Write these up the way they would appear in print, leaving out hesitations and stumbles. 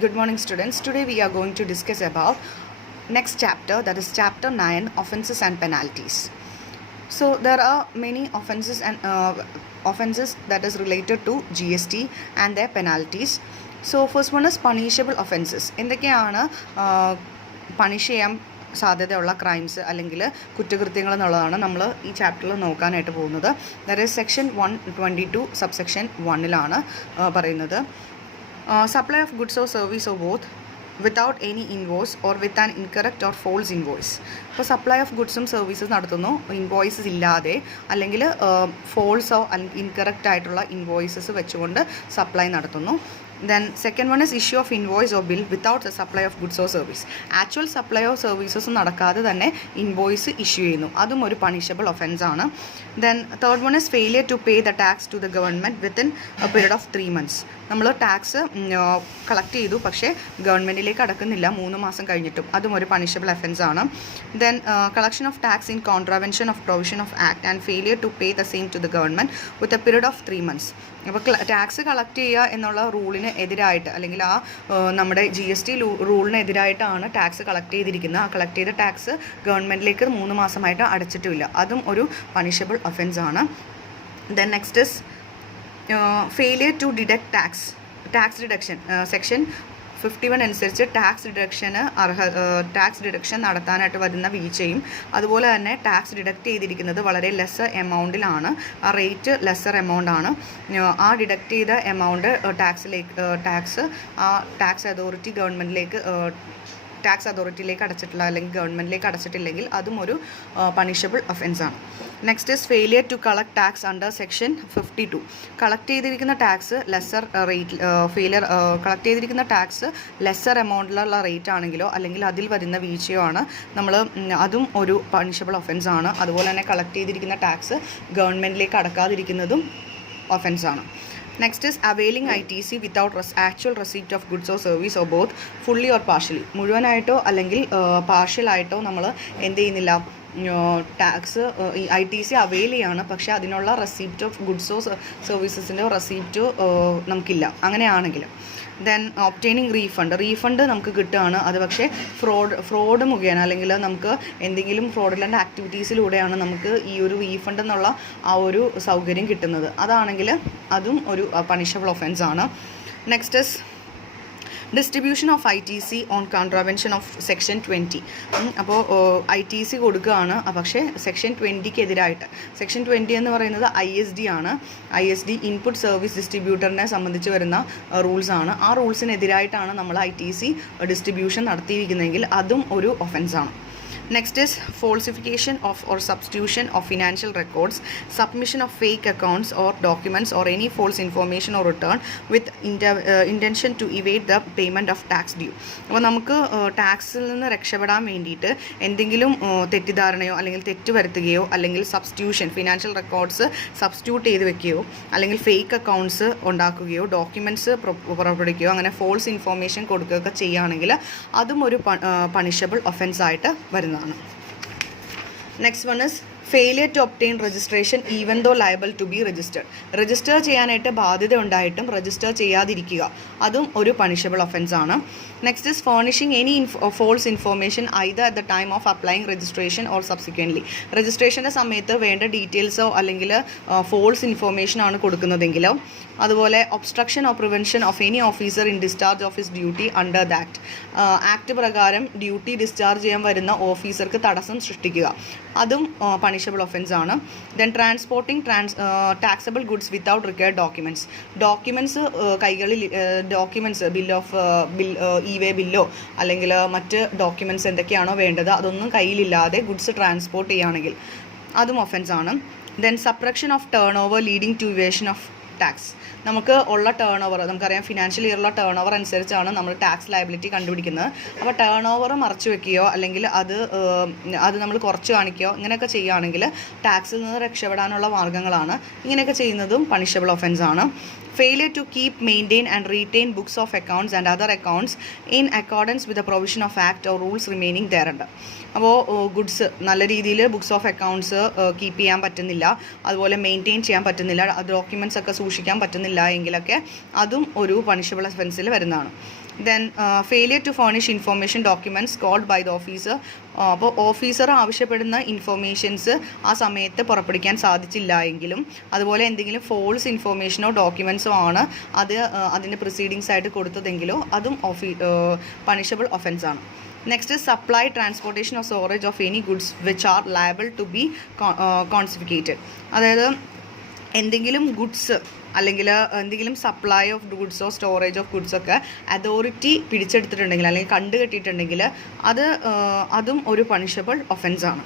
Good morning, students. Today we are going to discuss about next chapter, that is chapter 9, offenses and penalties. So there are many offenses and offenses that is related to GST and their penalties. So first one is punishable offenses. എന്തൊക്കെയാണ് punish ചെയ്യാൻ സാധ്യതയുള്ള crimes അല്ലെങ്കിൽ കുറ്റകൃത്യങ്ങൾ എന്നുള്ളതാണ് നമ്മൾ ഈ ചാപ്റ്ററിൽ നോക്കാനായിട്ട് പോകുന്നത്. ദാറ്റ് ഈസ് സെക്ഷൻ 122 സബ്സെക്ഷൻ 1-ലാണ് പറയുന്നത്. Supply of goods or service or both without any invoice or with an incorrect or false invoice. ഇപ്പോൾ സപ്ലൈ ഓഫ് ഗുഡ്സും സർവീസസ് നടത്തുന്നു, ഇൻവോയ്സസ് ഇല്ലാതെ അല്ലെങ്കിൽ ഫോൾസോ ഇൻകറക്റ്റ് ആയിട്ടുള്ള ഇൻവോയ്സസ് വെച്ചുകൊണ്ട് സപ്ലൈ നടത്തുന്നു. Then second one is issue of invoice or bill without the supply of goods or service. Actual supply of services നടക്കാതെ തന്നെ invoice issue ചെയ്യുന്നു, അതും ഒരു പണിഷബിൾ ഒഫൻസ് ആണ്. Then third one is failure to pay the tax to the government within a period of 3 months. നമ്മൾ tax collect ചെയ്തു, പക്ഷേ ഗവൺമെൻറ്റിലേക്ക് അടക്കുന്നില്ല 3 മാസം കഴിഞ്ഞിട്ടും, അതും ഒരു പണിഷബിൾ ഒഫൻസ് ആണ്. Then collection of tax in contravention of provision of act and failure to pay the same to the government with a period of 3 months. അപ്പോൾ ടാക്സ് കളക്ട് ചെയ്യുക എന്നുള്ള റൂളിന് എതിരായിട്ട് അല്ലെങ്കിൽ ആ നമ്മുടെ GST റൂളിനെതിരായിട്ടാണ് ടാക്സ് കളക്ട് ചെയ്തിരിക്കുന്നത്. ആ കളക്ട് ചെയ്ത ടാക്സ് ഗവൺമെൻറ്റിലേക്ക് 3 മാസമായിട്ട് അടച്ചിട്ടുമില്ല, അതും ഒരു പണിഷബിൾ ഒഫൻസ് ആണ്. Then next is failure to deduct tax deduction. Section 51 അനുസരിച്ച് ടാക്സ് ഡിഡക്ഷൻ നടത്താനായിട്ട് വരുന്ന വീഴ്ചയും അതുപോലെ തന്നെ ടാക്സ് ഡിഡക്റ്റ് ചെയ്തിരിക്കുന്നത് വളരെ ലെസ്സർ എമൗണ്ടിലാണ്, ആ റേറ്റ് ലെസ്സർ എമൗണ്ട് ആണ്. ആ ഡിഡക്റ്റ് ചെയ്ത എമൗണ്ട് ടാക്സ് അതോറിറ്റി ടാക്സ് അതോറിറ്റിയിലേക്ക് അടച്ചിട്ടില്ല അല്ലെങ്കിൽ ഗവൺമെൻറ്റിലേക്ക് അടച്ചിട്ടില്ലെങ്കിൽ അതും ഒരു പണിഷബിൾ ഒഫൻസ് ആണ്. Next is failure to collect tax under section 52. Collect ചെയ്തിരിക്കുന്ന ടാക്സ് ലെസ്സർ റേറ്റ് കളക്ട് ചെയ്തിരിക്കുന്ന ടാക്സ് ലെസ്സർ എമൗണ്ടിലുള്ള റേറ്റ് ആണെങ്കിലോ അല്ലെങ്കിൽ അതിൽ വരുന്ന വീഴ്ചയോ ആണ് അതും ഒരു പണിഷബിൾ ഒഫൻസ് ആണ്. അതുപോലെ തന്നെ കളക്ട് ചെയ്തിരിക്കുന്ന ടാക്സ് ഗവൺമെൻറ്റിലേക്ക് അടക്കാതിരിക്കുന്നതും ഒഫൻസ് ആണ്. Next is availing ITC without actual receipt of goods or service or both fully or partially. മുഴുവനായിട്ടോ അല്ലെങ്കിൽ പാർഷ്യലായിട്ടോ നമ്മൾ എന്ത് ചെയ്യുന്നില്ല, ടാക്സ് ITC അവെയിൽ ചെയ്യാണ്, പക്ഷേ അതിനുള്ള റെസീപ്റ്റ് ഓഫ് ഗുഡ്സോ സർവീസസിൻ്റെ റെസീപ്റ്റോ നമുക്കില്ല. അങ്ങനെയാണെങ്കിൽ ദെൻ ഒബ്റ്റെയിനിങ് റീഫണ്ട് നമുക്ക് കിട്ടുകയാണ്, അത് പക്ഷേ ഫ്രോഡ് മുഖേന അല്ലെങ്കിൽ നമുക്ക് എന്തെങ്കിലും ഫ്രോഡുലൻ്റ് ആക്ടിവിറ്റീസിലൂടെയാണ് നമുക്ക് ഈ ഒരു റീഫണ്ട് എന്നുള്ള ആ ഒരു സൗകര്യം കിട്ടുന്നത്. അതാണെങ്കിൽ അതും ഒരു പണിഷബിൾ ഒഫൻസ് ആണ്. Next is distribution of ITC on contravention of section 20. അപ്പോൾ ITC കൊടുക്കുകയാണ്, പക്ഷേ സെക്ഷൻ 20-ക്ക് എതിരായിട്ട്. സെക്ഷൻ 20 എന്ന് പറയുന്നത് ISD ആണ്. ISD ഇൻപുട്ട് സർവീസ് ഡിസ്ട്രിബ്യൂട്ടറിനെ സംബന്ധിച്ച് വരുന്ന റൂൾസ് ആണ്. ആ റൂൾസിനെതിരായിട്ടാണ് നമ്മൾ ITC ഡിസ്ട്രിബ്യൂഷൻ നടത്തിയിരിക്കുന്നതെങ്കിൽ അതും ഒരു ഒഫൻസ് ആണ്. Next is falsification of or substitution of financial records, submission of fake accounts or documents or any false information or return with intention to evade the payment of tax due. അപ്പോൾ നമുക്ക് ടാക്സിൽ നിന്ന് രക്ഷപ്പെടാൻ വേണ്ടിയിട്ട് എന്തെങ്കിലും തെറ്റിദ്ധാരണയോ അല്ലെങ്കിൽ തെറ്റ് വരുത്തുകയോ അല്ലെങ്കിൽ ഫിനാൻഷ്യൽ റെക്കോർഡ്സ് സബ്സ്റ്റിറ്റ്യൂട്ട് ചെയ്ത് വെക്കുകയോ അല്ലെങ്കിൽ ഫേക്ക് അക്കൗണ്ട്സ് ഉണ്ടാക്കുകയോ ഡോക്യുമെൻറ്റ്സ് പുറപ്പെടുവിക്കുകയോ അങ്ങനെ ഫോൾസ് ഇൻഫോർമേഷൻ കൊടുക്കുകയൊക്കെ ചെയ്യുകയാണെങ്കിൽ അതും ഒരു പണിഷബിൾ ഒഫൻസ് ആയിട്ട് വരുന്നതാണ്. Next one is failure to obtain registration even though liable to be registered. Register ചെയ്യാനായിട്ട് ബാധ്യത ഉണ്ടായിട്ടും രജിസ്റ്റർ ചെയ്യാതിരിക്കുക, അതും ഒരു പണിഷബിൾ ഒഫൻസ് ആണ്. Next is furnishing any false information either at the time of applying registration or subsequently. രജിസ്ട്രേഷൻ്റെ സമയത്ത് വേണ്ട ഡീറ്റെയിൽസോ അല്ലെങ്കിൽ ഫോൾസ് ഇൻഫോർമേഷനാണ് കൊടുക്കുന്നതെങ്കിലോ, അതുപോലെ obstruction or prevention of any officer in discharge of his duty under the act പ്രകാരം ഡ്യൂട്ടി ഡിസ്ചാർജ് ചെയ്യാൻ വരുന്ന ഓഫീസർക്ക് തടസ്സം സൃഷ്ടിക്കുക, അതും പണിഷബിൾ ഒഫൻസ് ആണ്. Then transporting taxable goods without required documents കൈകളിൽ ഇ-വേ ബില്ലോ അല്ലെങ്കിൽ മറ്റ് ഡോക്യുമെൻറ്റ്സ് എന്തൊക്കെയാണോ വേണ്ടത് അതൊന്നും കയ്യിലില്ലാതെ ഗുഡ്സ് ട്രാൻസ്പോർട്ട് ചെയ്യുകയാണെങ്കിൽ അതും ഒഫൻസ് ആണ്. Then suppression of turnover leading to evasion of tax. നമുക്ക് ഉള്ള ടേൺ ഓവർ നമുക്കറിയാം, ഫിനാൻഷ്യൽ ഇയറുള്ള ടേൺ ഓവർ അനുസരിച്ചാണ് നമ്മൾ ടാക്സ് ലയബിലിറ്റി കണ്ടുപിടിക്കുന്നത്. അപ്പോൾ ടേൺ ഓവർ മറച്ചു വെക്കുകയോ അല്ലെങ്കിൽ അത് നമ്മൾ കുറച്ച് കാണിക്കുകയോ ഇങ്ങനെയൊക്കെ ചെയ്യുകയാണെങ്കിൽ ടാക്സിൽ നിന്ന് രക്ഷപ്പെടാനുള്ള മാർഗ്ഗങ്ങളാണ്. ഇങ്ങനെയൊക്കെ ചെയ്യുന്നതും പണിഷബിൾ ഒഫൻസ് ആണ്. Failure to keep, maintain and retain books of accounts and other accounts in accordance with the provision of act or rules remaining thereunder. അപ്പോൾ ഗുഡ്സ് നല്ല രീതിയിൽ ബുക്സ് ഓഫ് അക്കൗണ്ട്സ് കീപ്പ് ചെയ്യാൻ പറ്റുന്നില്ല, അതുപോലെ മെയിൻറ്റെയിൻ ചെയ്യാൻ പറ്റുന്നില്ല, documents ഒക്കെ സൂക്ഷിക്കാൻ പറ്റുന്നില്ല എങ്കിലൊക്കെ അതും ഒരു പണിഷബിൾ ഒഫൻസിൽ വരുന്നതാണ്. Then failure to furnish information documents called by the officer. അപ്പോൾ ഓഫീസർ ആവശ്യപ്പെടുന്ന ഇൻഫോർമേഷൻസ് ആ സമയത്ത് പുറപ്പെടുവിക്കാൻ സാധിച്ചില്ല എങ്കിലും, അതുപോലെ എന്തെങ്കിലും ഫോൾസ് ഇൻഫോർമേഷനോ ഡോക്യുമെൻറ്റ്സോ ആണ് അതിൻ്റെ പ്രൊസീഡിങ്സ് ആയിട്ട് കൊടുത്തതെങ്കിലോ അതും പണിഷബിൾ ഒഫൻസ് ആണ്. Next supply, transportation or storage of any goods which are liable to be confiscated. അതായത് എന്തെങ്കിലും ഗുഡ്സ് അല്ലെങ്കിൽ എന്തെങ്കിലും സപ്ലൈ ഓഫ് ഗുഡ്സോ സ്റ്റോറേജ് ഓഫ് ഗുഡ്സൊക്കെ അതോറിറ്റി പിടിച്ചെടുത്തിട്ടുണ്ടെങ്കിൽ അല്ലെങ്കിൽ കണ്ടുകെട്ടിയിട്ടുണ്ടെങ്കിൽ അതും ഒരു പണിഷബിൾ ഒഫൻസാണ്.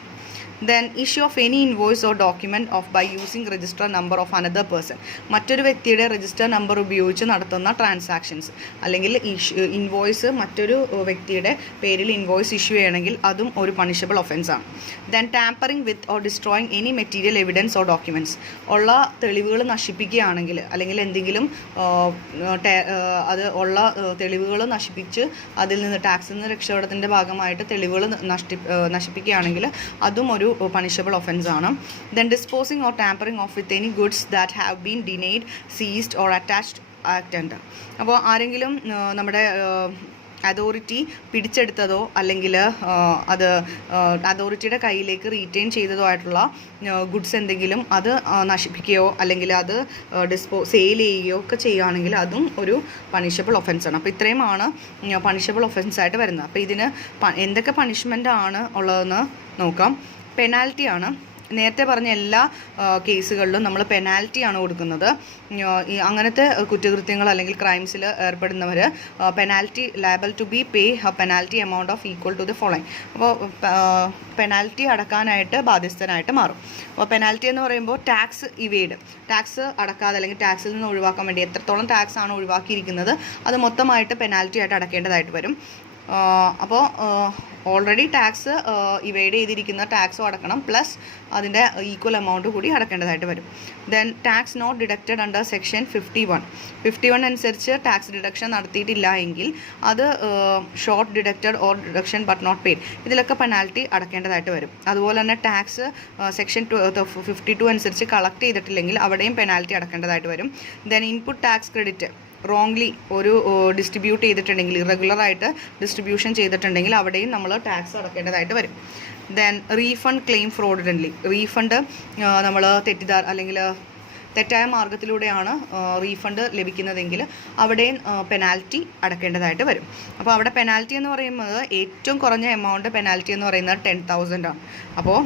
Then issue of any invoice or document of by using register number of another person. മറ്റൊരു വ്യക്തിയുടെ രജിസ്റ്റർ നമ്പർ ഉപയോഗിച്ച് നടത്തുന്ന ട്രാൻസാക്ഷൻസ് അല്ലെങ്കിൽ ഇൻവോയ്സ് മറ്റൊരു വ്യക്തിയുടെ പേരിൽ ഇൻവോയ്സ് ഇഷ്യൂ ചെയ്യണമെങ്കിൽ അതും ഒരു പണിഷബിൾ ഒഫൻസാണ്. Then tampering with or destroying any material evidence or documents. ഉള്ള തെളിവുകൾ നശിപ്പിക്കുകയാണെങ്കിൽ അല്ലെങ്കിൽ എന്തെങ്കിലും അത് ഉള്ള തെളിവുകൾ നശിപ്പിച്ച് അതിൽ നിന്ന് ടാക്സിൽ നിന്ന് രക്ഷപ്പെടത്തിൻ്റെ ഭാഗമായിട്ട് തെളിവുകൾ നശിപ്പിക്കുകയാണെങ്കിൽ അതും ഒരു പണിഷബിൾ ഒഫൻസ് ആണ്. Then disposing or tampering off with any goods that have been denied, ceased or attached act under. അപ്പോൾ ആരെങ്കിലും നമ്മുടെ അതോറിറ്റി പിടിച്ചെടുത്തതോ അല്ലെങ്കിൽ അത് അതോറിറ്റിയുടെ കയ്യിലേക്ക് റീറ്റെയിൻ ചെയ്തതോ ആയിട്ടുള്ള ഗുഡ്സ് എന്തെങ്കിലും അത് നശിപ്പിക്കുകയോ അല്ലെങ്കിൽ അത് സെയിൽ ചെയ്യുകയോ ഒക്കെ ചെയ്യുകയാണെങ്കിൽ അതും ഒരു പണിഷബിൾ ഒഫൻസാണ്. അപ്പോൾ ഇത്രയുമാണ് പണിഷബിൾ ഒഫൻസായിട്ട് വരുന്നത്. അപ്പോൾ ഇതിന് എന്തൊക്കെ പണിഷ്മെൻ്റ് ആണ് ഉള്ളതെന്ന് നോക്കാം. പെനാൽറ്റിയാണ്. നേരത്തെ പറഞ്ഞ എല്ലാ കേസുകളിലും നമ്മൾ പെനാൽറ്റിയാണ് കൊടുക്കുന്നത്. അങ്ങനത്തെ കുറ്റകൃത്യങ്ങൾ അല്ലെങ്കിൽ ക്രൈംസിൽ ഏർപ്പെടുന്നവർ penalty liable to be pay penalty amount of equal to the following. അപ്പോൾ പെനാൽറ്റി അടക്കാനായിട്ട് ബാധ്യസ്ഥനായിട്ട് മാറും. അപ്പോൾ പെനാൽറ്റി എന്ന് പറയുമ്പോൾ ടാക്സ് ഇവേഡ്, ടാക്സ് അടക്കാതെ അല്ലെങ്കിൽ ടാക്സിൽ നിന്ന് ഒഴിവാക്കാൻ വേണ്ടി എത്രത്തോളം ടാക്സ് ആണ് ഒഴിവാക്കിയിരിക്കുന്നത് അത് മൊത്തമായിട്ട് പെനാൽറ്റി ആയിട്ട് അടക്കേണ്ടതായിട്ട് വരും. അപ്പോൾ ഓൾറെഡി ടാക്സ് ഇവൈഡ് ചെയ്തിരിക്കുന്ന ടാക്സും അടക്കണം, പ്ലസ് അതിൻ്റെ ഈക്വൽ എമൗണ്ട് കൂടി അടക്കേണ്ടതായിട്ട് വരും. Then tax not deducted under section 51 അനുസരിച്ച് ടാക്സ് ഡിഡക്ഷൻ നടത്തിയിട്ടില്ല എങ്കിൽ അത് short deducted or deduction but not paid, ഇതിലൊക്കെ പെനാൽറ്റി അടക്കേണ്ടതായിട്ട് വരും. അതുപോലെ തന്നെ ടാക്സ് സെക്ഷൻ 52 അനുസരിച്ച് കളക്ട് ചെയ്തിട്ടില്ലെങ്കിൽ അവിടെയും പെനാൽറ്റി അടക്കേണ്ടതായിട്ട് വരും. Then input tax credit wrongly ഒരു ഡിസ്ട്രിബ്യൂട്ട് ചെയ്തിട്ടുണ്ടെങ്കിൽ, ഇറഗുലറായിട്ട് ഡിസ്ട്രിബ്യൂഷൻ ചെയ്തിട്ടുണ്ടെങ്കിൽ അവിടെയും നമ്മൾ ടാക്സ് അടക്കേണ്ടതായിട്ട് വരും. ദെൻ റീഫണ്ട് ക്ലെയിം ഫ്രോഡുഡൻ്റ്ലി, റീഫണ്ട് നമ്മൾ അല്ലെങ്കിൽ തെറ്റായ മാർഗത്തിലൂടെയാണ് റീഫണ്ട് ലഭിക്കുന്നതെങ്കിൽ അവിടെയും പെനാൽറ്റി അടക്കേണ്ടതായിട്ട് വരും. അപ്പോൾ അവിടെ പെനാൽറ്റി എന്ന് പറയുന്നത് ഏറ്റവും കുറഞ്ഞ എമൗണ്ട് പെനാൽറ്റി എന്ന് പറയുന്നത് 10,000 ആണ്. അപ്പോൾ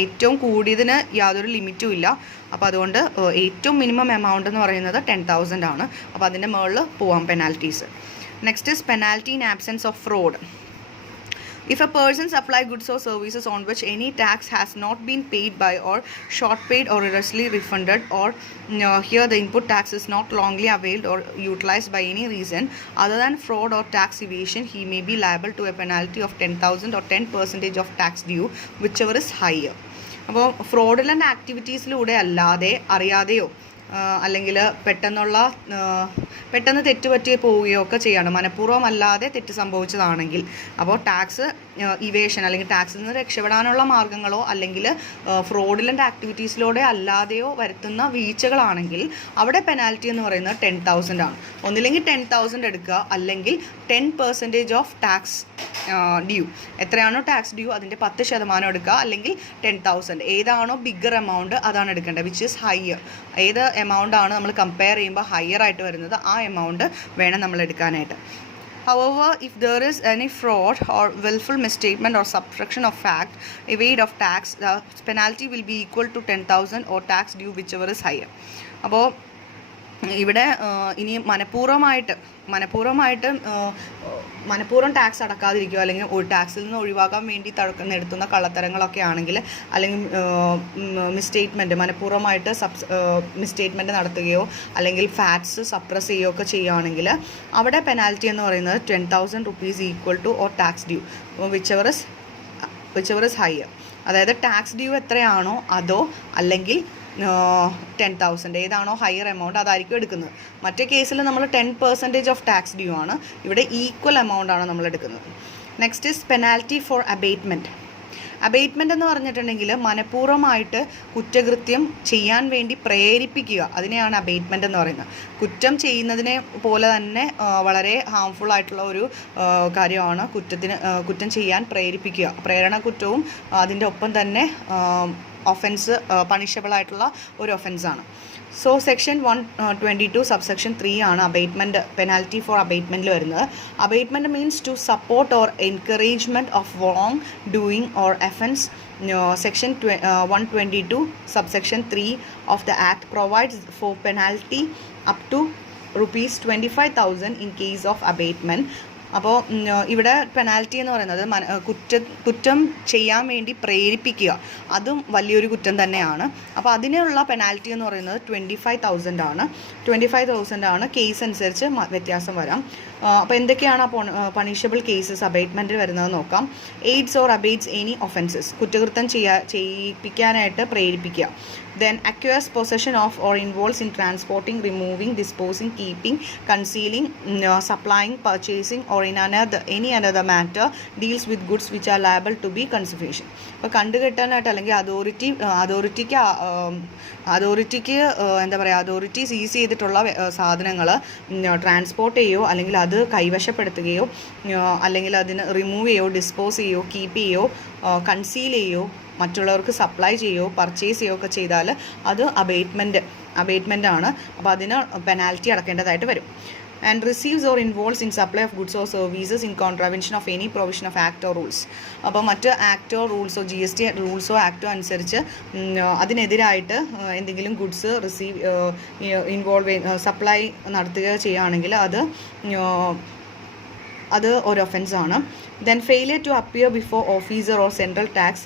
ഏറ്റവും കൂടിയതിന് യാതൊരു ലിമിറ്റും ഇല്ല. അപ്പോൾ അതുകൊണ്ട് ഏറ്റവും മിനിമം എമൗണ്ട് എന്ന് പറയുന്നത് 10,000 ആണ്. അപ്പോൾ അതിൻ്റെ മുകളിൽ പോവാം penalties. Next is penalty in absence of fraud. If a person supply goods or services on which any tax has not been paid by or short paid or erroneously refunded, or here the input tax is not wrongly availed or utilized by any reason other than fraud or tax evasion, he may be liable to a penalty of 10,000 or 10% of tax due, whichever is higher. അപ്പോൾ fraudulent ആക്ടിവിറ്റീസിലൂടെ അല്ലാതെ അറിയാതെയോ അല്ലെങ്കിൽ പെട്ടെന്ന് തെറ്റുപറ്റി പോവുകയോ ഒക്കെ ചെയ്യാണ്, മനഃപൂർവ്വമല്ലാതെ തെറ്റ് സംഭവിച്ചതാണെങ്കിൽ, അപ്പോൾ ടാക്സ് ഇവേഷൻ അല്ലെങ്കിൽ ടാക്സിൽ നിന്ന് രക്ഷപ്പെടാനുള്ള മാർഗ്ഗങ്ങളോ അല്ലെങ്കിൽ ഫ്രോഡുലൻ്റ് ആക്ടിവിറ്റീസിലൂടെ അല്ലാതെയോ വരുത്തുന്ന വീഴ്ചകളാണെങ്കിൽ അവിടെ പെനാൽറ്റി എന്ന് പറയുന്നത് 10,000 ആണ്. ഒന്നില്ലെങ്കിൽ 10,000 എടുക്കുക, അല്ലെങ്കിൽ 10% ഓഫ് ടാക്സ് ഡ്യൂ. എത്രയാണോ ടാക്സ് ഡ്യൂ അതിൻ്റെ 10% എടുക്കുക, അല്ലെങ്കിൽ 10,000. ഏതാണോ ബിഗ്ഗർ എമൗണ്ട് അതാണ് എടുക്കേണ്ടത്, വിച്ച് ഈസ് ഹയർ. ഏത് എമൗണ്ട് ആണ് നമ്മൾ കമ്പയർ ചെയ്യുമ്പോൾ ഹയർ ആയിട്ട് വരുന്നത് ആ എമൗണ്ട് വേണം നമ്മൾ എടുക്കാനായിട്ട്. However, if there is any fraud or willful misstatement or subtraction of fact, evade of tax, the penalty will be equal to 10,000 or tax due, whichever is higher. അപ്പോൾ ഇവിടെ ഇനി മനഃപൂർവ്വം ടാക്സ് അടക്കാതിരിക്കുക അല്ലെങ്കിൽ ടാക്സിൽ നിന്ന് ഒഴിവാക്കാൻ വേണ്ടി നടത്തുന്ന കള്ളത്തരങ്ങളൊക്കെ ആണെങ്കിൽ, അല്ലെങ്കിൽ മനഃപൂർവ്വമായിട്ട് മിസ്റ്റേറ്റ്മെൻറ്റ് നടത്തുകയോ അല്ലെങ്കിൽ ഫാക്ട്സ് സപ്രസ് ചെയ്യുകയോ ഒക്കെ ചെയ്യുകയാണെങ്കിൽ അവിടെ പെനാൽറ്റി എന്ന് പറയുന്നത് 10,000 rupees equal to or tax due whichever is higher. അതായത് ടാക്സ് ഡ്യൂ എത്രയാണോ അതോ അല്ലെങ്കിൽ 10,000. ഏതാണോ ഹയർ എമൗണ്ട് അതായിരിക്കും എടുക്കുന്നത്. മറ്റേ കേസിൽ നമ്മൾ 10% ഓഫ് ടാക്സ് ഡ്യൂ ആണ്, ഇവിടെ ഈക്വൽ എമൗണ്ട് ആണ് നമ്മൾ എടുക്കുന്നത്. Next is penalty for അബേറ്റ്മെൻറ്റ്. അബേറ്റ്മെൻ്റ് എന്ന് പറഞ്ഞിട്ടുണ്ടെങ്കിൽ മനഃപൂർവ്വമായിട്ട് കുറ്റകൃത്യം ചെയ്യാൻ വേണ്ടി പ്രേരിപ്പിക്കുക, അതിനെയാണ് അബേറ്റ്മെൻ്റ് എന്ന് പറയുന്നത്. കുറ്റം ചെയ്യുന്നതിനെ പോലെ തന്നെ വളരെ ഹാംഫുൾ ആയിട്ടുള്ള ഒരു കാര്യമാണ് കുറ്റം ചെയ്യാൻ പ്രേരിപ്പിക്കുക. പ്രേരണ കുറ്റവും അതിൻ്റെ ഒപ്പം തന്നെ ഒഫൻസ് പണിഷബിൾ ആയിട്ടുള്ള ഒരു ഒഫൻസാണ്. സോ സെക്ഷൻ 122 സബ്സെക്ഷൻ 3 ആണ് അബേറ്റ്മെൻറ്റ്, പെനാൽറ്റി ഫോർ അബേറ്റ്മെൻറ്റിൽ വരുന്നത്. Abetment means to support or encouragement of wrong doing or offence. Section 122 subsection 3 of the act provides for penalty up to ₹25,000 in case of abetment. അപ്പോൾ ഇവിടെ penalty എന്ന് പറയുന്നത് കുറ്റം ചെയ്യാൻ വേണ്ടി പ്രേരിപ്പിക്കുക, അതും വലിയൊരു കുറ്റം തന്നെയാണ്. അപ്പോൾ അതിനുള്ള പെനാൽറ്റി എന്ന് പറയുന്നത് 25,000 ആണ്. 25,000 ആണ്. കേസ് അനുസരിച്ച് വ്യത്യാസം വരാം. അപ്പോൾ എന്തൊക്കെയാണ് പണിഷബിൾ കേസസ് അബേറ്റ്മെൻറ്റിൽ വരുന്നത് നോക്കാം. എയ്ഡ്സ് ഓർ അബേറ്റ്സ് എനി ഒഫൻസസ്, കുറ്റകൃത്യം ചെയ്യിപ്പിക്കാനായിട്ട് പ്രേരിപ്പിക്കുക. Then acquires possession of or involves in transporting, removing, disposing, keeping, concealing, supplying, purchasing or in any other matter deals with goods which are liable to be confiscation. അപ്പോൾ കണ്ടുകെട്ടാനായിട്ട് അല്ലെങ്കിൽ അതോറിറ്റിക്ക് എന്താ പറയുക, authority സീസ് ചെയ്തിട്ടുള്ള സാധനങ്ങൾ transport ചെയ്യുകയോ അല്ലെങ്കിൽ അത് കൈവശപ്പെടുത്തുകയോ അല്ലെങ്കിൽ അതിന് റിമൂവ് ചെയ്യുകയോ ഡിസ്പോസ് ചെയ്യുകയോ കീപ്പ് ചെയ്യുകയോ കൺസീൽ ചെയ്യുകയോ മറ്റുള്ളവർക്ക് സപ്ലൈ ചെയ്യുകയോ പർച്ചേസ് ചെയ്യുകയോ ഒക്കെ ചെയ്താൽ അത് അബേറ്റ്മെൻ്റ് ആണ്. അപ്പോൾ അതിന് പെനാൽറ്റി അടക്കേണ്ടതായിട്ട് വരും. And receives or involves in supply of goods or services in contravention of any provision of act or rules. അപ്പോൾ മറ്റ് ആക്ടോ റൂൾസോ GST റൂൾസോ ആക്ടോ അനുസരിച്ച് അതിനെതിരായിട്ട് എന്തെങ്കിലും ഗുഡ്സ് സപ്ലൈ നടത്തുകയോ ചെയ്യുകയാണെങ്കിൽ അത് ഒരു ഒഫൻസാണ്. Then failure to appear before officer or central tax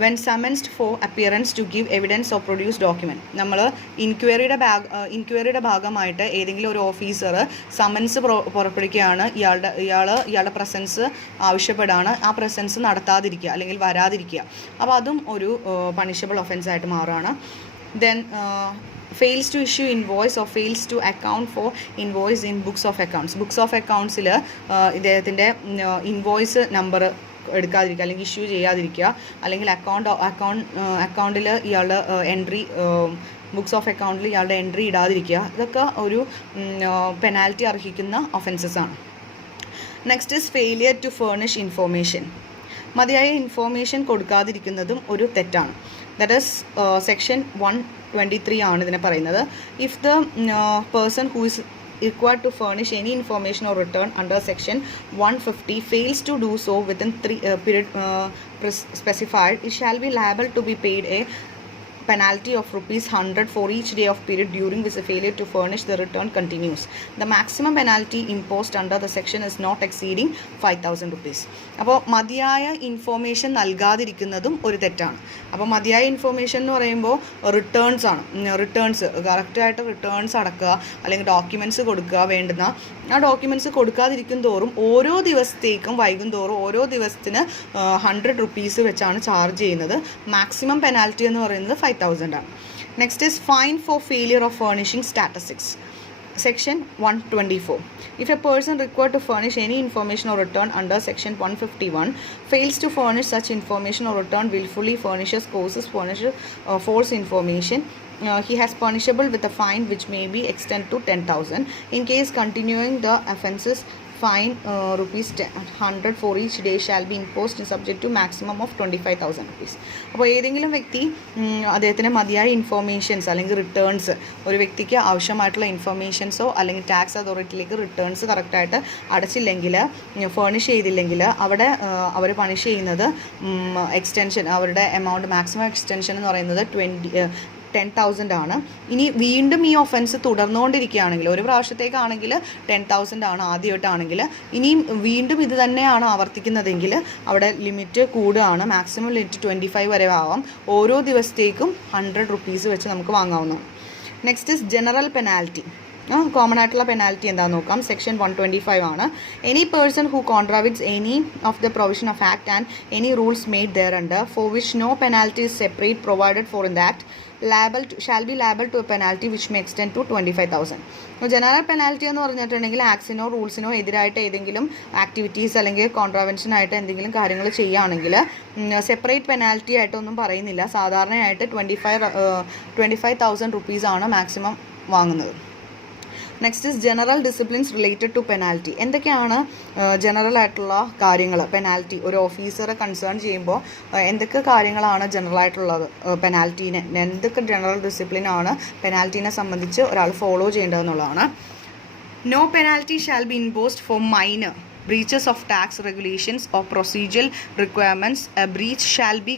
when summoned for appearance to give evidence or produce document. നമ്മൾ ഇൻക്വയറിയുടെ ഭാഗമായിട്ട് ഏതെങ്കിലും ഒരു ഓഫീസർ സമൻസ് പുറപ്പെടുവിക്കുകയാണ്, ഇയാളുടെ പ്രസൻസ് ആവശ്യപ്പെടുകയാണ്, ആ പ്രസൻസ് നടത്താതിരിക്കുക അല്ലെങ്കിൽ വരാതിരിക്കുക. അപ്പോൾ അതും ഒരു പണിഷബിൾ ഒഫൻസ് ആയിട്ട് മാറുകയാണ്. Then fails to issue invoice or fails to account for invoice in books of accounts. Books of അക്കൗണ്ട്സിൽ ഇദ്ദേഹത്തിൻ്റെ ഇൻവോയ്സ് നമ്പർ എടുക്കാതിരിക്കുക അല്ലെങ്കിൽ ഇഷ്യൂ ചെയ്യാതിരിക്കുക, അല്ലെങ്കിൽ അക്കൗണ്ടിൽ ഇയാളുടെ എൻട്രി ബുക്സ് ഓഫ് അക്കൗണ്ടിൽ ഇയാളുടെ എൻട്രി ഇടാതിരിക്കുക. ഇതൊക്കെ ഒരു പെനാൽറ്റി അർഹിക്കുന്ന ഒഫൻസസ് ആണ്. Next is failure to furnish information. മതിയായ ഇൻഫോർമേഷൻ കൊടുക്കാതിരിക്കുന്നതും ഒരു തെറ്റാണ്. ദാറ്റ് ഈസ് സെക്ഷൻ 123 ആണ് ഇതിനെ പറയുന്നത്. If the person who is required to furnish any information or return under section 150 fails to do so within period specified, it shall be liable to be paid a penalty of ₹100 for each day of period during which the failure to furnish the return continues. The maximum penalty imposed under the section is not exceeding ₹5,000. അപ്പോൾ മതിയായ information നൽകാതിരിക്കുന്നതും ഒരു തെറ്റാണ്. അപ്പോൾ മതിയായ information എന്ന് പറയുമ്പോൾ returns കറക്റ്റായിട്ട് returns അടക്കുക അല്ലെങ്കിൽ ഡോക്യുമെൻറ്റ്സ് കൊടുക്കുക. വേണ്ടുന്ന ആ ഡോക്യുമെൻറ്റ്സ് കൊടുക്കാതിരിക്കും തോറും ഓരോ ദിവസത്തേക്കും വൈകും തോറും ഓരോ ദിവസത്തിന് ₹100 വെച്ചാണ് ചാർജ് ചെയ്യുന്നത്. മാക്സിമം പെനാൽറ്റി എന്ന് പറയുന്നത് 5,000 ആണ്. Next is fine four failure of furnishing statistics. Section 124. If a person required to furnish any information or return under Section 151 fails to furnish such information or return willfully, furnishes, causes, furnishes false information, he has punishable with a fine which may be extended to 10,000. In case continuing the offences, fine ₹100 for each day shall be imposed subject to maximum of ₹25,000. അപ്പോൾ ഏതെങ്കിലും വ്യക്തി അദ്ദേഹത്തിന് മതിയായ informations അല്ലെങ്കിൽ returns, ഒരു വ്യക്തിക്ക് ആവശ്യമായിട്ടുള്ള ഇൻഫോർമേഷൻസോ അല്ലെങ്കിൽ ടാക്സ് അതോറിറ്റിയിലേക്ക് റിട്ടേൺസ് കറക്റ്റായിട്ട് അടച്ചില്ലെങ്കിൽ, ഫേർണിഷ് ചെയ്തില്ലെങ്കിൽ അവിടെ അവർ പണിഷ് ചെയ്യുന്നത് എക്സ്റ്റൻഷൻ, അവരുടെ എമൗണ്ട് മാക്സിമം എക്സ്റ്റൻഷൻ എന്ന് പറയുന്നത് 10,000 ആണ്. ഇനി വീണ്ടും ഈ ഒഫൻസ് തുടർന്നുകൊണ്ടിരിക്കുകയാണെങ്കിൽ, ഒരു പ്രാവശ്യത്തേക്കാണെങ്കിൽ 10,000 ആണ് ആദ്യമായിട്ടാണെങ്കിൽ, ഇനിയും വീണ്ടും ഇത് തന്നെയാണ് ആവർത്തിക്കുന്നതെങ്കിൽ അവിടെ ലിമിറ്റ് കൂടുകയാണ്. മാക്സിമം ലിമിറ്റ് 25 വരെ ആവാം. ഓരോ ദിവസത്തേക്കും ₹100 വെച്ച് നമുക്ക് വാങ്ങാവുന്നതാണ്. Next is general penalty. Common ആയിട്ടുള്ള പെനാൽറ്റി എന്താണെന്ന് നോക്കാം. സെക്ഷൻ 125 ആണ്. Any person who contravenes any of the provision of act and any rules made thereunder for which no penalty is separate provided for in the act shall be liable to a penalty which may extend to 25,000. General penalty എന്ന് പറഞ്ഞിട്ടുണ്ടെങ്കിൽ ആക്സിനോ റൂൾസിനോ എതിരായിട്ട് ഏതെങ്കിലും activities അല്ലെങ്കിൽ കോൺട്രാവെൻഷനായിട്ട് എന്തെങ്കിലും കാര്യങ്ങൾ ചെയ്യുകയാണെങ്കിൽ separate penalty ആയിട്ടൊന്നും പറയുന്നില്ല. സാധാരണയായിട്ട് 25,000 റുപ്പീസാണ് മാക്സിമം വാങ്ങുന്നത്. Next is general disciplines related to penalty. എന്തൊക്കെയാണ് ജനറൽ ആയിട്ടുള്ള കാര്യങ്ങൾ? പെനാൽറ്റി ഒരു ഓഫീസറെ കൺസേൺ ചെയ്യുമ്പോൾ എന്തൊക്കെ കാര്യങ്ങളാണ് ജനറൽ ആയിട്ടുള്ളത്? പെനാൽറ്റീനെ എന്തൊക്കെ ജനറൽ ഡിസിപ്ലിനാണ് പെനാൽറ്റീനെ സംബന്ധിച്ച് ഒരാൾ ഫോളോ ചെയ്യേണ്ടതെന്നുള്ളതാണ്. No penalty shall be imposed for minor breaches of tax regulations or procedural requirements. A breach shall be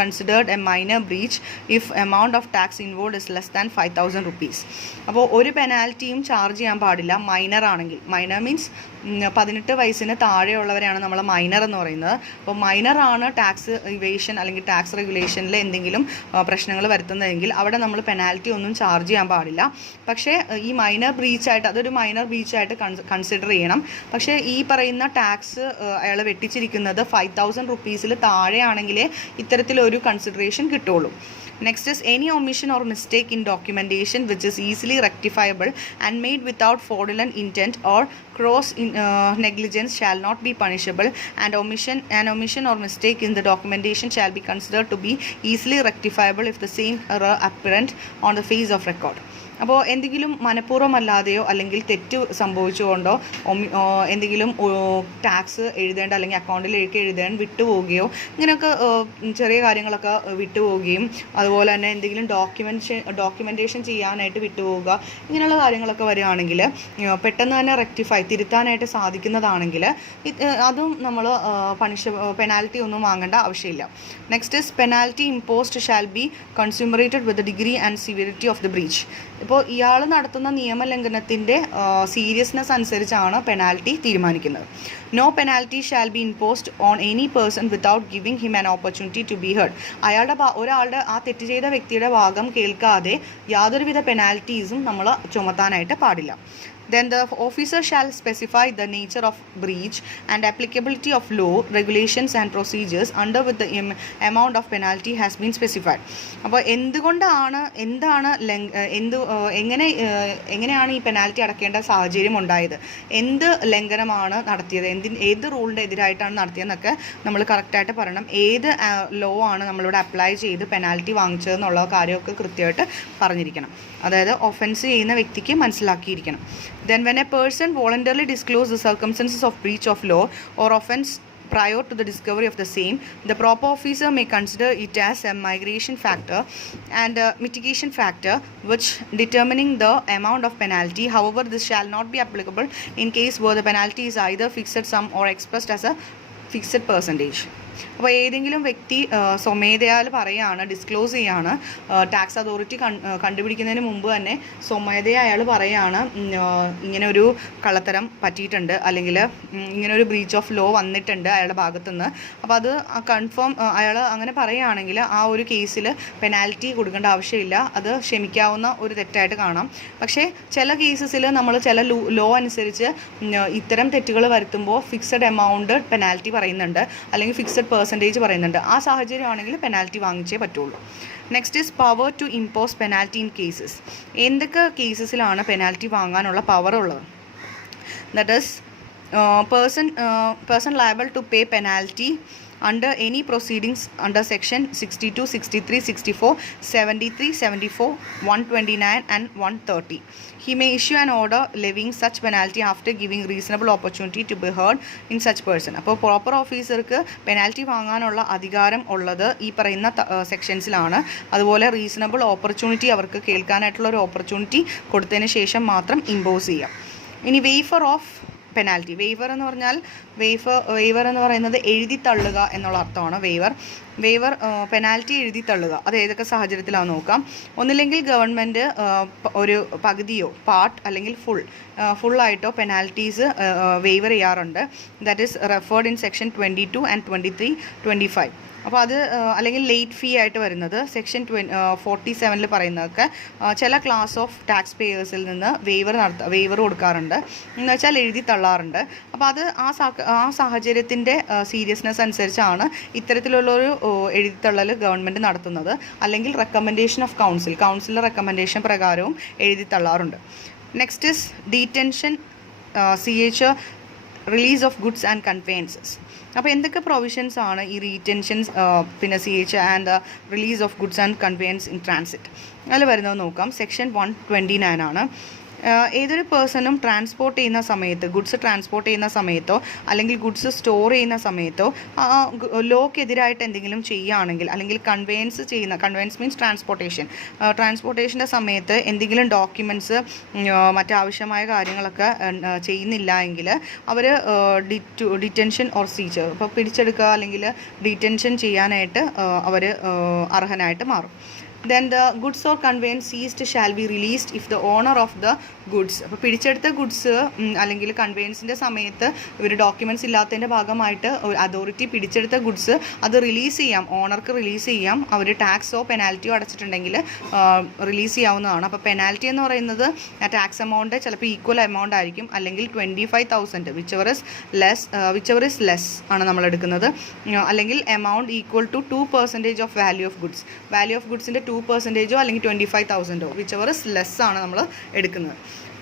considered a minor breach if amount of tax involved is less than 5,000 rupees. അപ്പോൾ ഒരു പെനാൽറ്റിയും charge ചെയ്യാൻ പാടില്ല minor ആണെങ്കിൽ. Minor means 18 വയസ്സിന് താഴെയുള്ളവരെയാണ് നമ്മൾ minor എന്ന് പറയുന്നത്. അപ്പോൾ മൈനറാണ് ടാക്സ് ഇവേഷൻ അല്ലെങ്കിൽ ടാക്സ് റെഗുലേഷനിൽ എന്തെങ്കിലും പ്രശ്നങ്ങൾ വരുത്തുന്നതെങ്കിൽ അവിടെ നമ്മൾ പെനാൽറ്റി ഒന്നും ചാർജ് ചെയ്യാൻ പാടില്ല. പക്ഷേ ഈ മൈനർ ബ്രീച്ചായിട്ട് അതൊരു മൈനർ ബ്രീച്ചായിട്ട് കൺസിഡർ ചെയ്യണം. പക്ഷേ ഈ പറയുന്ന ടാക്സ് അയാൾ വെട്ടിച്ചിരിക്കുന്നത് 5,000 റുപ്പീസിൽ താഴെയാണെങ്കിലേ ഇത്തരത്തിലൊരു കൺസിഡറേഷൻ കിട്ടുള്ളൂ. Next is any omission or mistake in documentation which is easily rectifiable and made without fraudulent intent or gross negligence shall not be punishable, and omission or mistake in the documentation shall be considered to be easily rectifiable if the same error apparent on the face of record. അപ്പോൾ എന്തെങ്കിലും മനഃപൂർവ്വമല്ലാതെയോ അല്ലെങ്കിൽ തെറ്റ് സംഭവിച്ചുകൊണ്ടോ എന്തെങ്കിലും tax എഴുതേണ്ട അല്ലെങ്കിൽ അക്കൗണ്ടിലേക്ക് എഴുതാൻ വിട്ടുപോവുകയോ ഇങ്ങനെയൊക്കെ ചെറിയ കാര്യങ്ങളൊക്കെ വിട്ടുപോവുകയും അതുപോലെ തന്നെ എന്തെങ്കിലും ഡോക്യുമെൻറ്റേഷൻ ചെയ്യാനായിട്ട് വിട്ടുപോവുക ഇങ്ങനെയുള്ള കാര്യങ്ങളൊക്കെ വരികയാണെങ്കിൽ പെട്ടെന്ന് തന്നെ തിരുത്താനായിട്ട് സാധിക്കുന്നതാണെങ്കിൽ അതും നമ്മൾ പെനാൽറ്റി ഒന്നും വാങ്ങേണ്ട ആവശ്യമില്ല. Next is penalty imposed shall be commensurate with the degree and severity of the breach. ഇപ്പോൾ ഇയാൾ നടത്തുന്ന നിയമലംഘനത്തിൻ്റെ സീരിയസ്നെസ് അനുസരിച്ചാണ് പെനാൽറ്റി തീരുമാനിക്കുന്നത്. No penalty shall be imposed on any person without giving him an opportunity to be heard. ഒരാളുടെ ആ തെറ്റ് ചെയ്ത വ്യക്തിയുടെ ഭാഗം കേൾക്കാതെ യാതൊരുവിധ പെനാൽറ്റീസും നമ്മൾ ചുമത്താനായിട്ട് പാടില്ല. Then the officer shall specify the nature of breach and applicability of law, regulations and procedures under which the amount of penalty has been specified. അപ്പോൾ എങ്ങനെയാണ് ഈ പെനാൽറ്റി അടക്കേണ്ട സാഹചര്യം ഉണ്ടായത്, എന്ത് ലംഘനമാണ് നടത്തിയത്, ഏത് റൂളിൻ്റെ എതിരായിട്ടാണ് നടത്തിയതെന്നൊക്കെ നമ്മൾ കറക്റ്റായിട്ട് പറയണം. ഏത് ലോ ആണ് നമ്മളിവിടെ അപ്ലൈ ചെയ്ത് പെനാൽറ്റി വാങ്ങിച്ചതെന്നുള്ള കാര്യമൊക്കെ കൃത്യമായിട്ട് പറഞ്ഞിരിക്കണം. അതായത് ഒഫൻസ് ചെയ്യുന്ന വ്യക്തിക്ക് മനസ്സിലാക്കിയിരിക്കണം. Then when a person voluntarily discloses the circumstances of breach of law or offense prior to the discovery of the same, the proper officer may consider it as a mitigation factor which determining the amount of penalty. However, this shall not be applicable in case where the penalty is either fixed sum or expressed as a fixed percentage. അപ്പോൾ ഏതെങ്കിലും വ്യക്തി സ്വമേധയാൽ പറയുകയാണ്, disclose ചെയ്യുകയാണ്, tax authority കണ്ടുപിടിക്കുന്നതിന് മുമ്പ് തന്നെ സ്വമേധയാ അയാൾ പറയുകയാണ് ഇങ്ങനെ ഒരു കള്ളത്തരം പറ്റിയിട്ടുണ്ട് അല്ലെങ്കിൽ ഇങ്ങനെ ഒരു ബ്രീച്ച് ഓഫ് ലോ വന്നിട്ടുണ്ട് അയാളുടെ ഭാഗത്തുനിന്ന്. അപ്പോൾ അത് കൺഫേം അയാൾ അങ്ങനെ പറയുകയാണെങ്കിൽ ആ ഒരു കേസിൽ പെനാൽറ്റി കൊടുക്കേണ്ട ആവശ്യമില്ല, അത് ക്ഷമിക്കാവുന്ന ഒരു തെറ്റായിട്ട് കാണാം. പക്ഷേ ചില കേസസിൽ നമ്മൾ ചില ലോ അനുസരിച്ച് ഇത്തരം തെറ്റുകൾ വരുത്തുമ്പോൾ ഫിക്സഡ് എമൗണ്ട് പെനാൽറ്റി പറയുന്നുണ്ട് അല്ലെങ്കിൽ ഫിക്സഡ് പെർസെൻറ്റേജ് പറയുന്നുണ്ട്. ആ സാഹചര്യമാണെങ്കിൽ പെനാൽറ്റി വാങ്ങിച്ചേ പറ്റുള്ളൂ. Next is power to impose penalty in cases. എന്തൊക്കെ കേസസിലാണ് പെനാൽറ്റി വാങ്ങാനുള്ള പവർ ഉള്ളത്? That is person liable to pay penalty under any proceedings under section 62, 63, 64, 73, 74, 129 and 130. He may issue an order levying such penalty after giving reasonable opportunity to be heard in such person. അപ്പോൾ proper ഓഫീസർക്ക് penalty വാങ്ങാനുള്ള അധികാരം ഉള്ളത് ഈ പറയുന്ന സെക്ഷൻസിലാണ്. അതുപോലെ reasonable opportunity അവർക്ക് കേൾക്കാനായിട്ടുള്ള ഒരു ഓപ്പർച്യൂണിറ്റി കൊടുത്തതിന് ശേഷം മാത്രം ഇമ്പോസ് ചെയ്യാം. ഇനി വെയ്ഫർ ഓഫ് പെനാൽറ്റി. വെയ്വർ എന്ന് പറഞ്ഞാൽ വെയ്വർ എന്ന് പറയുന്നത് എഴുതിത്തള്ളുക എന്നുള്ള അർത്ഥമാണ്. Waiver penalty എഴുതിത്തള്ളുക. അത് ഏതൊക്കെ സാഹചര്യത്തിലാണെന്ന് നോക്കാം. ഒന്നില്ലെങ്കിൽ ഗവൺമെൻറ് ഒരു പകുതിയോ പാർട്ട് അല്ലെങ്കിൽ ഫുള്ളായിട്ടോ പെനാൽറ്റീസ് വെയ്വർ ചെയ്യാറുണ്ട്. That is referred in section 22 and 23, 25. അപ്പോൾ അത് അല്ലെങ്കിൽ ലേറ്റ് ഫീ ആയിട്ട് വരുന്നത് സെക്ഷൻ 47 പറയുന്നതൊക്കെ ചില ക്ലാസ് ഓഫ് ടാക്സ് പേയേഴ്സിൽ നിന്ന് വേവർ കൊടുക്കാറുണ്ട്, എന്ന് വെച്ചാൽ എഴുതി തള്ളാറുണ്ട്. അപ്പോൾ അത് ആ സാഹചര്യത്തിൻ്റെ സീരിയസ്നെസ് അനുസരിച്ചാണ് ഇത്തരത്തിലുള്ളൊരു എഴുതിത്തള്ളൽ ഗവൺമെൻറ് നടത്തുന്നത്. അല്ലെങ്കിൽ റെക്കമെൻഡേഷൻ ഓഫ് കൗൺസിലിൻ്റെ റെക്കമെൻഡേഷൻ പ്രകാരവും എഴുതി തള്ളാറുണ്ട്. Next is detention, release of goods and conveyances. അപ്പോൾ എന്തൊക്കെ പ്രൊവിഷൻസ് ആണ് ഈ റീറ്റെൻഷൻസ് പിന്നെ and release of goods and conveyance in transit അതിൽ വരുന്നത് നോക്കാം. സെക്ഷൻ 129 ആണ്. ഏതൊരു പേഴ്സണും ട്രാൻസ്പോർട്ട് ചെയ്യുന്ന സമയത്ത്, ഗുഡ്സ് ട്രാൻസ്പോർട്ട് ചെയ്യുന്ന സമയത്തോ അല്ലെങ്കിൽ ഗുഡ്സ് സ്റ്റോർ ചെയ്യുന്ന സമയത്തോ ലോക്കെതിരായിട്ട് എന്തെങ്കിലും ചെയ്യുകയാണെങ്കിൽ, അല്ലെങ്കിൽ കൺവെയൻസ് മീൻസ് ട്രാൻസ്പോർട്ടേഷൻ്റെ സമയത്ത് എന്തെങ്കിലും ഡോക്യുമെൻറ്റ്സ് മറ്റാവശ്യമായ കാര്യങ്ങളൊക്കെ ചെയ്യുന്നില്ല എങ്കിൽ അവർ ഡിറ്റൻഷൻ ഓർ സീച്ചർ, ഇപ്പോൾ പിടിച്ചെടുക്കുക അല്ലെങ്കിൽ ഡിറ്റൻഷൻ ചെയ്യാനായിട്ട് അവർ അർഹനായിട്ട് മാറും. Then the goods or conveyance seized shall be released if the owner of the goods, അപ്പോൾ പിടിച്ചെടുത്ത ഗുഡ്സ് അല്ലെങ്കിൽ കൺവെയൻസിൻ്റെ സമയത്ത് ഇവർ ഡോക്യുമെൻറ്റ്സ് ഇല്ലാത്തതിൻ്റെ ഭാഗമായിട്ട് അതോറിറ്റി പിടിച്ചെടുത്ത ഗുഡ്സ് അത് റിലീസ് ചെയ്യാം, ഓണർക്ക് റിലീസ് ചെയ്യാം. അവർ ടാക്സോ പെനാൽറ്റിയോ അടച്ചിട്ടുണ്ടെങ്കിൽ റിലീസ് ചെയ്യാവുന്നതാണ്. അപ്പോൾ പെനാൽറ്റി എന്ന് പറയുന്നത് ടാക്സ് എമൗണ്ട് ചിലപ്പോൾ ഈക്വൽ എമൗണ്ട് ആയിരിക്കും, അല്ലെങ്കിൽ 25,000 വിച്ചെവർ ഇസ് ലെസ് ആണ് നമ്മൾ എടുക്കുന്നത്, അല്ലെങ്കിൽ amount equal to 2% of value of ഗുഡ്സിൻ്റെ 2% അല്ലെങ്കിൽ 25,000 വിച്ചെവർ ഇസ് ലെസ് ആണ് നമ്മൾ എടുക്കുന്നത്.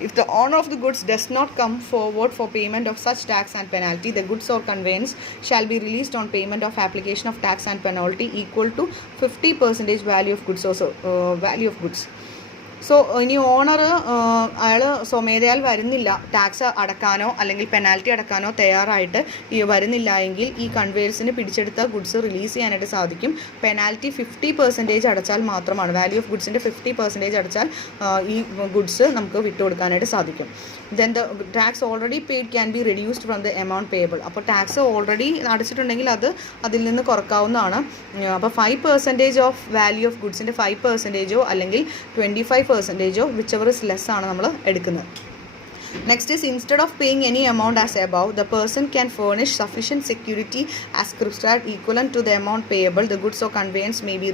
If the owner of the goods does not come forward for payment of such tax and penalty, the goods or conveyance shall be released on payment of application of tax and penalty equal to 50% value of goods. So ഇനി owner അയാൾ സ്വമേധയാൽ വരുന്നില്ല, tax അടക്കാനോ അല്ലെങ്കിൽ penalty അടക്കാനോ തയ്യാറായിട്ട് വരുന്നില്ല എങ്കിൽ ഈ കൺവെയൻസിന് പിടിച്ചെടുത്ത goods release ചെയ്യാനായിട്ട് സാധിക്കും. പെനാൽറ്റി 50% അടച്ചാൽ മാത്രമാണ്, വാല്യൂ ഓഫ് ഗുഡ്സിൻ്റെ 50% അടച്ചാൽ ഈ ഗുഡ്സ് നമുക്ക് വിട്ടുകൊടുക്കാനായിട്ട് സാധിക്കും. Then the tax already paid can be reduced from the amount payable. അപ്പോൾ ടാക്സ് ഓൾറെഡി അടച്ചിട്ടുണ്ടെങ്കിൽ അതിൽ നിന്ന് കുറക്കാവുന്നതാണ്. അപ്പോൾ 5% ഓഫ് വാല്യൂ ഓഫ് ഗുഡ്സിൻ്റെ 5% അല്ലെങ്കിൽ 25% whichever is less ആണ് നമ്മൾ എടുക്കുന്നത്. Next is, instead of paying any amount as above, the person can furnish sufficient security as prescribed equivalent to the amount payable. The goods or conveyance may be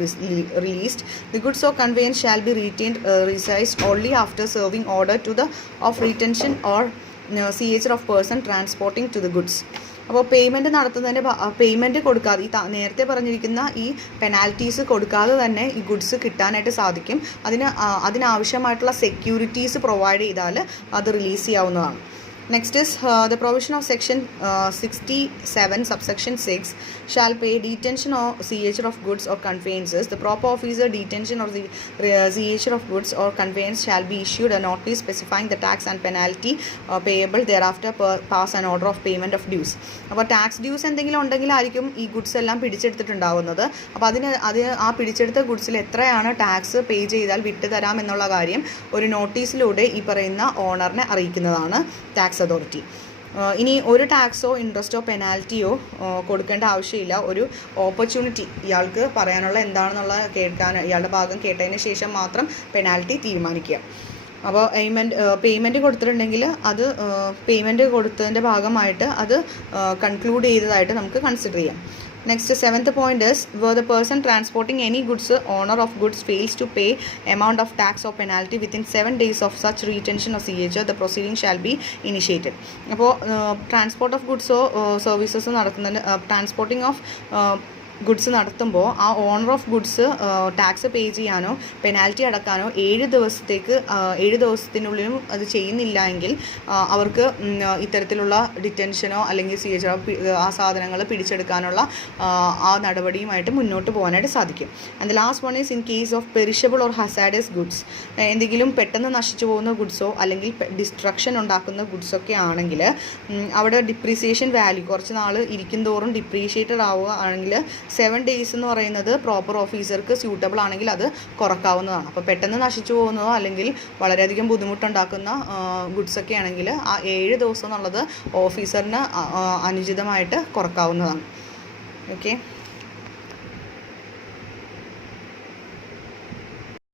released. The goods or conveyance shall be retained reseized only after serving order to the of retention or seizure of person transporting to the goods. അപ്പോൾ payment കൊടുക്കാതെ നേരത്തെ പറഞ്ഞിരിക്കുന്ന ഈ penalties കൊടുക്കാതെ തന്നെ ഈ goods കിട്ടാനായിട്ട് സാധിക്കും. അതിനാവശ്യമായിട്ടുള്ള സെക്യൂരിറ്റീസ് പ്രൊവൈഡ് ചെയ്താൽ അത് റിലീസ് ചെയ്യാവുന്നതാണ്. Next is the provision of section 67 subsection 6 shall pay detention or seizure of goods or conveyances. The proper officer detention or the seizure of goods or conveyance shall be issued a notice specifying the tax and penalty payable thereafter pass an order of payment of dues. അപ്പോൾ tax dues എന്തെങ്കിലും ഉണ്ടെങ്കിലായിരിക്കും ഈ goods എല്ലാം പിടിച്ചെടുത്തിട്ടുണ്ടാവുന്നത്. അപ്പോൾ ആ പിടിച്ചെടുത്ത ഗുഡ്സിൽ എത്രയാണ് tax പേ ചെയ്താൽ വിട്ടുതരാം എന്നുള്ള കാര്യം ഒരു നോട്ടീസിലൂടെ ഈ പറയുന്ന ഓണറിനെ അറിയിക്കുന്നതാണ് ടാക്സ് അതോറിറ്റി. ഇനി ഒരു ടാക്സോ ഇൻട്രസ്റ്റോ പെനാൽറ്റിയോ കൊടുക്കേണ്ട ആവശ്യമില്ല. ഒരു ഓപ്പർച്യൂണിറ്റി ഇയാൾക്ക് പറയാനുള്ള എന്താണെന്നുള്ള ഇയാളുടെ ഭാഗം കേട്ടതിന് ശേഷം മാത്രം പെനാൽറ്റി തീരുമാനിക്കുക. അപ്പോൾ പേയ്മെൻറ്റ് കൊടുത്തിട്ടുണ്ടെങ്കിൽ അത് പേയ്മെൻറ്റ് കൊടുത്തതിൻ്റെ ഭാഗമായിട്ട് അത് കൺക്ലൂഡ് ചെയ്തതായിട്ട് നമുക്ക് കൺസിഡർ ചെയ്യാം. Next, 7th point is, where the person transporting any goods, owner of goods, fails to pay amount of tax or penalty within 7 days of such retention or seizure, the proceeding shall be initiated. അപ്പോൾ transport of ഗുഡ്സോ സർവീസസോ നടത്തുന്നതിന് transporting of goods നടത്തുമ്പോൾ ആ owner of goods tax pay ചെയ്യാനോ penalty അടക്കാനോ 7 ദിവസത്തിനുള്ളിലും അത് ചെയ്യുന്നില്ല എങ്കിൽ അവർക്ക് ഇത്തരത്തിലുള്ള ഡിറ്റൻഷനോ അല്ലെങ്കിൽ സീജറോ ആ സാധനങ്ങൾ പിടിച്ചെടുക്കാനുള്ള ആ നടപടിയുമായിട്ട് മുന്നോട്ട് പോകാനായിട്ട് സാധിക്കും. And the last one is, in case of perishable or hazardous goods, എന്തെങ്കിലും പെട്ടെന്ന് നശിച്ചു പോകുന്ന ഗുഡ്സോ അല്ലെങ്കിൽ ഡിസ്ട്രക്ഷൻ ഉണ്ടാക്കുന്ന ഗുഡ്സൊക്കെ ആണെങ്കിൽ അവിടെ ഡിപ്രീസിയേഷൻ വാല്യൂ കുറച്ച് നാൾ ഇരിക്കും തോറും ഡിപ്രീഷിയേറ്റഡ് ആവുകയാണെങ്കിൽ 7 days എന്ന് പറയുന്നത് പ്രോപ്പർ ഓഫീസർക്ക് സ്യൂട്ടബിൾ ആണെങ്കിൽ അത് കുറക്കാവുന്നതാണ്. അപ്പോൾ പെട്ടെന്ന് നശിച്ചു പോകുന്നതോ അല്ലെങ്കിൽ വളരെയധികം ബുദ്ധിമുട്ടുണ്ടാക്കുന്ന ഗുഡ്സൊക്കെ ആണെങ്കിൽ ആ 7 ദിവസം എന്നുള്ളത് ഓഫീസറിന് അനുചിതമായിട്ട് കുറക്കാവുന്നതാണ്. ഓക്കെ.